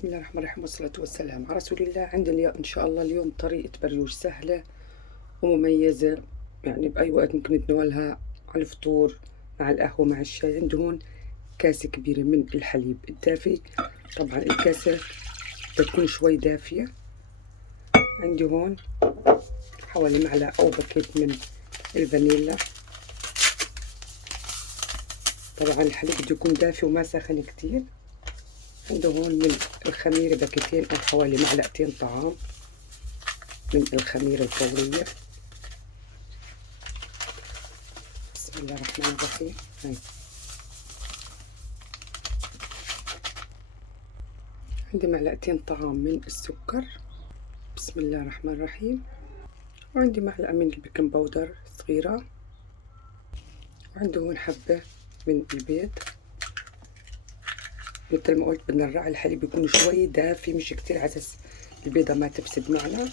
بسم الله الرحمن الرحيم والصلاة والسلام على رسول الله. عندنا إن شاء الله اليوم طريقة بريوش سهلة ومميزة، يعني بأي وقت ممكن نتناولها على الفطور مع القهوة مع الشاي. عندي هون كاسة كبيرة من الحليب الدافي، طبعا الكاسة تكون شوي دافية. عندي هون حوالي معلقة أو باكيت من الفانيلا. طبعا الحليب بده يكون دافي وما ساخن كتير. عنده هون من الخميرة باكيتين أو حوالي معلقتين طعام من الخميرة الفورية. بسم الله الرحمن الرحيم. هاي عندي معلقتين طعام من السكر. بسم الله الرحمن الرحيم. وعندي معلقة من البيكنج باودر صغيرة. وعندي هون حبة من البيض. مثل ما قلت بدنا نراعي الحليب يكون شوي دافي مش كتير على اساس البيضة ما تفسد معنا.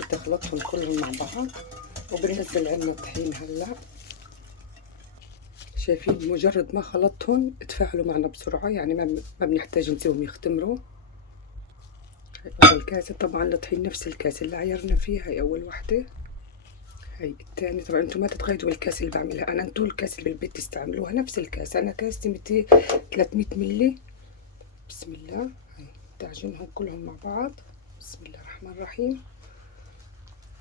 بدي اخلطهم كلهم مع بعض وبننزل عنا طحين. هلا شايفين مجرد ما خلطهم تفاعلوا معنا بسرعة، يعني ما بنحتاج نسيبهم يختمروا. أول كاسة طبعا الطحين نفس الكاسة اللي عيرنا فيها، هي أول وحدة. هاي التاني. طبعا انتم ما تتغيروا الكاسة اللي بعملها أنا، انتم الكاسة اللي بالبيت تستعملوها نفس الكاسة. أنا كاستي 300 ملي. بسم الله. هاي تعجنهم كلهم مع بعض. بسم الله الرحمن الرحيم.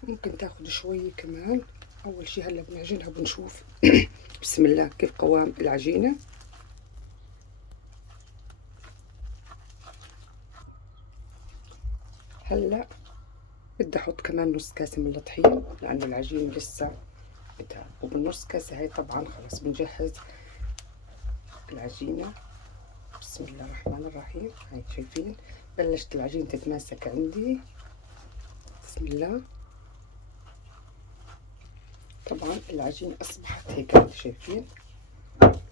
ممكن تاخد شوية كمان. أول شي هلا بنعجنها بنشوف بسم الله كيف قوام العجينة. هلا بدي احط كمان نص كاسة من الطحين لانه العجين لسه بتاع. وبالنص كاسة هاي طبعا خلص بنجهز العجينة. بسم الله الرحمن الرحيم. هاي شايفين بلشت العجينة تتماسك عندي. بسم الله. طبعا العجينة اصبحت هيك انتم شايفين.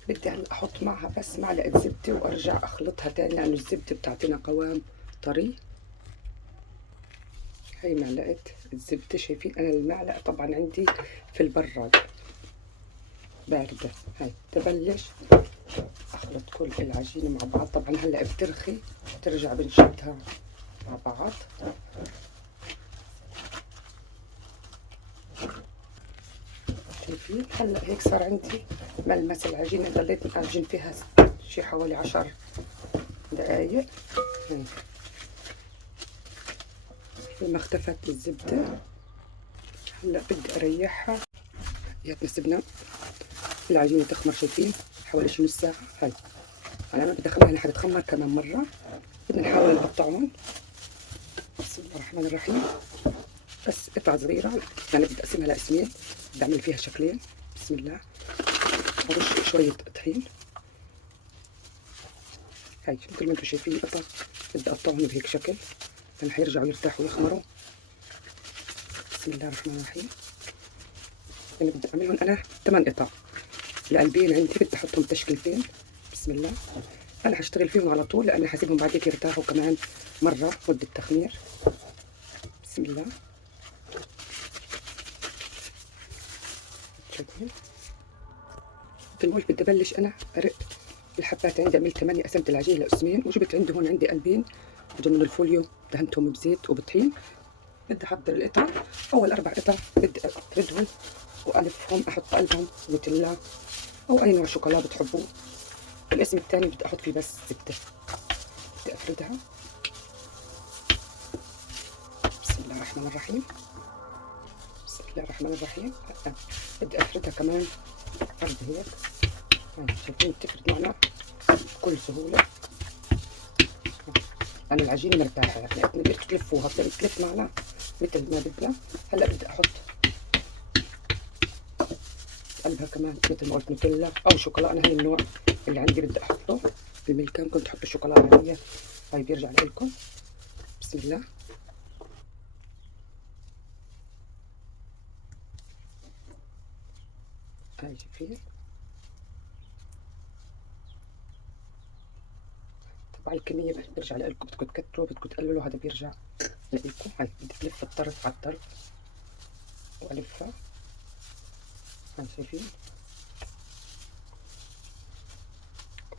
بدي هلا احط معها بس معلقة زبدة وارجع اخلطها تاني لانه الزبدة بتعطينا قوام طري. هاي معلقة الزبدة. شايفين انا المعلقة طبعا عندي في البراد باردة. هاي تبلش اخلط كل العجينة مع بعض. طبعا هلا بترخي ترجع بنشدها مع بعض. شايفين هلا هيك صار عندي ملمس العجينة. ضليت اعجن فيها شي حوالي 10 دقايق. لما اختفت الزبدة هلا بدي اريحها. يا تنسبنا العجينة تخمر. شايفين حوالي شي نص ساعة. هاي انا ما بدي اخليها لحد تخمر كمان مرة. بدنا نحاول نقطعهم. بسم الله الرحمن الرحيم. بس قطع صغيرة يعني بدي اقسمها لقسمين، بدي اعمل فيها شكلين. بسم الله. ارش شوية طحين. هاي مثل ما انتم شايفين قطع بدي اقطعهم بهيك شكل عشان حيرجعوا يرتاحوا ويخمروا. بسم الله الرحمن الرحيم. يعني بدي اعملهم انا 8 قطع. القلبين عندي بدي احطهم تشكيلتين. بسم الله. انا هشتغل فيهم على طول لاني حسيبهم بعدين يرتاحوا كمان مرة مدة تخمير. بسم الله. شايفين مثل ما قلت بدي ابلش انا ارق الحبات. عندي عملت 8 قسمت العجينة لقسمين وجبت عندي هون عندي قلبين من الفوليو دهنتهم بزيت وبطحين. بدي احضر القطع. اول 4 قطع بدي افردهم والفهم احط قلبهم نوتيلا او اي نوع شوكولا بتحبوه. القسم الثاني بدي احط فيه بس زبده. بدي افردها. بسم الله الرحمن الرحيم. بسم الله الرحمن الرحيم. بدي افردها كمان فرد هيك. شايفين بتفرد معنا بكل سهوله لان العجينه مرتاحه. يعني بدك تلفوها بتلف معنا مثل ما بدنا. هلا بدي احط قلبها كمان مثل ما قلت نوتيلا او شوكولا. انا هاي النوع اللي عندي بدي احطه. بالملكان كنت تحطوا شوكولا عاديه. هاي بيرجع لكم. بسم الله. هاي شايفين. طبعا الكميه بترجع لكم. بدكم تكتروا بدكم تقللوا هذا بيرجع لكم. هاي بدي الف الطرف على الطرف والفها. هاي شايفين.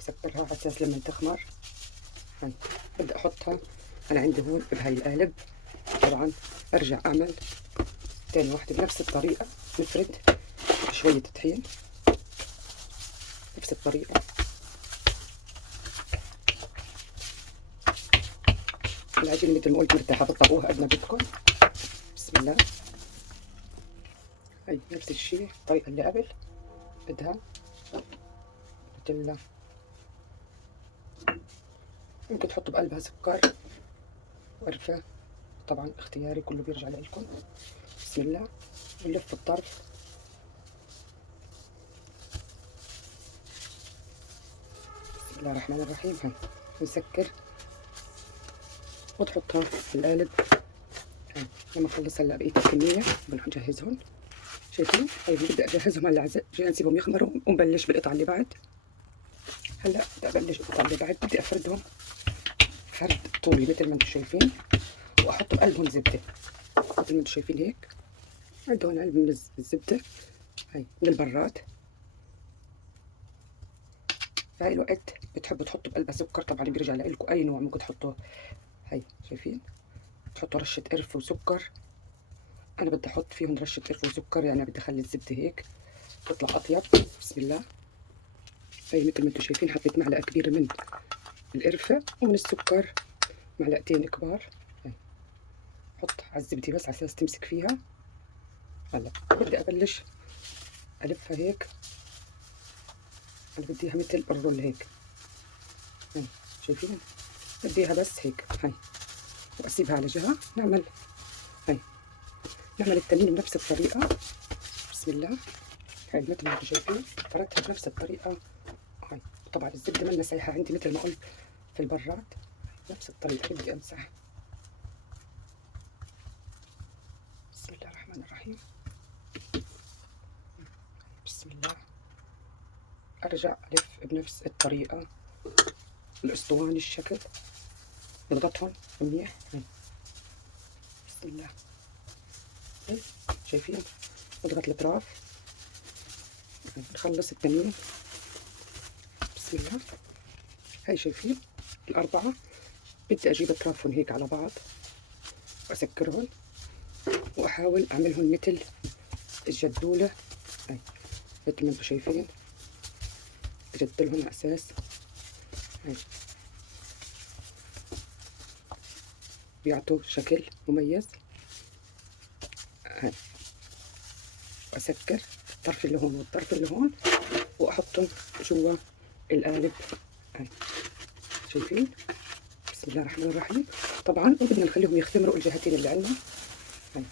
بسكرها على اساس لما تخمر. هاي بدي احطها انا عندي هون بهاي القالب. طبعا ارجع اعمل تاني واحدة بنفس الطريقة، نفرد شوية طحين نفس الطريقة. العجينة مثل ما قلت مرتاحة، بتطبقوها قد ما بدكم. بسم الله. هاي نفس الشيء الطريقة اللي قبل، بدها نوتيلا، ممكن تحطوا بقلبها سكر وقرفة، طبعا اختياري كله بيرجع لكم. بسم الله. ونلف الطرف. بسم الله الرحمن الرحيم. هاي نسكر وتحطها في القالب. هاي لما اخلص هلا بقيت الكمية بنجهزهم. شايفين؟ هاي بدي اجهزهم هلا، جاي نسيبهم يخمروا ونبلش بالقطعة اللي بعد. هلا بدي ابلش بالقطعة اللي بعد، بدي افردهم فرد طولي مثل ما انتم شايفين، واحط بقلبهم زبدة مثل ما انتم شايفين هيك. عندي هون علبة من الزبدة هاي من البراد. في هاي الوقت بتحبوا تحطوا بقلبها سكر، طبعا بيرجع لكم اي نوع ممكن تحطوه. هاي شايفين؟ تحطوا رشة قرفة وسكر. انا بدي احط فيهم رشة قرفة وسكر، يعني بدي اخلي الزبدة هيك تطلع اطيب. بسم الله. هاي مثل ما انتم شايفين حطيت معلقة كبيرة من القرفة ومن السكر معلقتين كبار. هاي حط على الزبدة بس على اساس تمسك فيها. هلا بدي ابلش الفها هيك، انا بديها مثل الرول هيك. هاي شايفين؟ بديها بس هيك. هاي واسيبها على جهة. نعمل هاي نعمل التانيين بنفس الطريقة. بسم الله. هاي مثل ما انتم شايفين فردتها بنفس الطريقة. هاي طبعا الزبدة منا سايحة عندي مثل ما قلت في البراد. نفس الطريقة بدي امسح. بسم الله الرحمن الرحيم. بسم الله. ارجع الف بنفس الطريقة الاسطواني الشكل، نضغطهم منيح. هاي بسم الله. هاي شايفين؟ نضغط الاطراف. نخلص التانيين. بسم الله. هاي شايفين الأربعة؟ بدي أجيب أطرافهم هيك على بعض وأسكرهم وأحاول أعملهم مثل الجدولة. هاي مثل ما انتم شايفين أجدلهم على أساس هاي بيعطوا شكل مميز. هاي وأسكر الطرف اللي هون والطرف اللي هون وأحطهم جوا القالب. هاي شايفين؟ بسم الله الرحمن الرحيم. طبعا وبدنا نخليهم يختمروا الجهتين اللي عندنا. هاي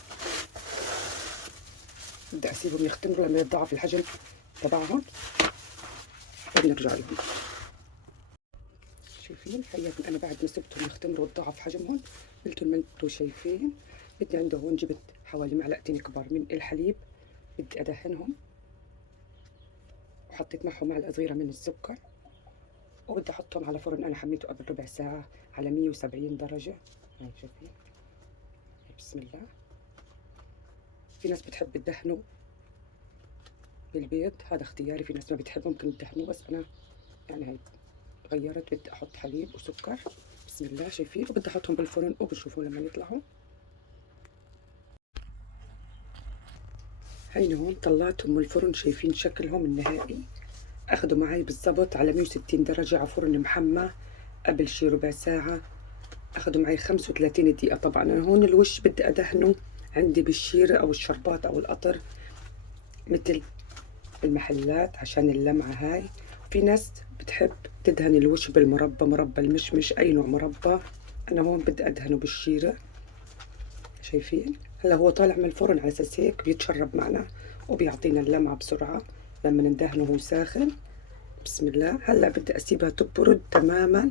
بدي اسيبهم يختمروا لما يتضاعف الحجم تبعهم وبنرجع لهم. شايفين؟ حياكم انا بعد ما سبتهم يختمروا وتضاعف حجمهم مثل ما انتم شايفين. بدي عندي هون جبت حوالي معلقتين كبار من الحليب، بدي ادهنهم وحطيت معهم معلقه صغيره من السكر، وبدي احطهم على فرن انا حميته قبل ربع ساعه على 170 درجه. هاي شايفين؟ بسم الله. في ناس بتحب تدهنوا بالبيض، هذا اختياري. في ناس ما بتحب ممكن تدهنوه، بس انا يعني هاي غيرت بدي احط حليب وسكر. بسم الله. شايفين؟ وبدي احطهم بالفرن وبشوفوا لما يطلعوا. هينا هون طلعتهم من الفرن، شايفين شكلهم النهائي. اخذوا معي بالضبط على 160 درجة على فرن محمى قبل شي ربع ساعة. اخذوا معي 35 دقيقة. طبعا انا هون الوش بدي ادهنه عندي بالشيرة او الشربات او القطر مثل المحلات عشان اللمعة. هاي في ناس بتحب تدهن الوش بالمربى، مربى المشمش اي نوع مربى. انا هون بدي ادهنه بالشيرة. شايفين؟ هلا هو طالع من الفرن على اساس هيك بيتشرب معنا وبيعطينا اللمعة بسرعة لما ندهنه وهو ساخن. بسم الله. هلا بدي اسيبها تبرد تماما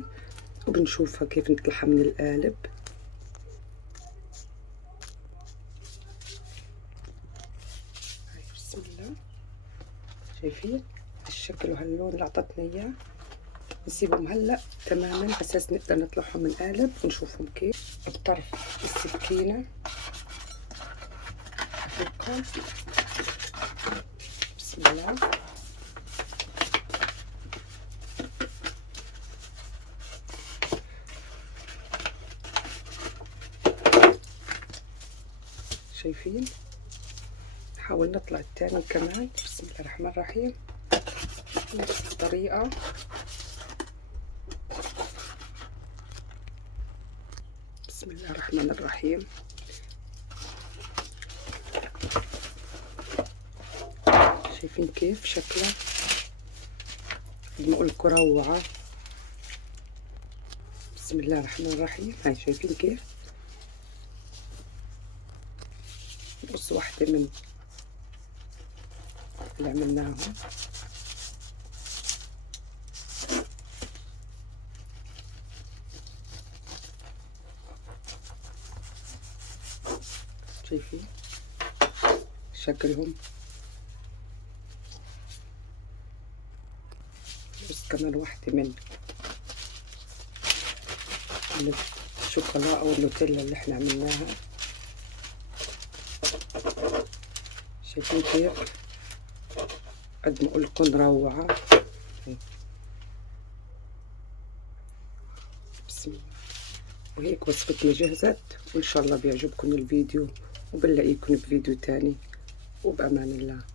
وبنشوفها كيف نطلعها من القالب. هاي بسم الله. شايفين الشكل وهاللون اللي اعطتنا اياه؟ نسيبهم هلا تماما على اساس نقدر نطلعهم من القالب ونشوفهم كيف. بطرف السكينة افكهم. بسم الله. شايفين؟ نحاول نطلع التاني كمان. بسم الله الرحمن الرحيم. نفس الطريقة. بسم الله الرحمن الرحيم. شايفين كيف شكلها؟ نقولكوا روعة. بسم الله الرحمن الرحيم. هاي شايفين كيف؟ نقص واحدة من اللي عملناهم. شايفين شكلهم؟ بس كمان واحدة من الشوكولا او النوتيلا اللي احنا عملناها. شايفين كيف؟ قد ما اقولكم روعة. بسم الله. وهيك وصفتنا جهزت، وان شاء الله بيعجبكم الفيديو، وبنلاقيكم بفيديو تاني، وبأمان الله.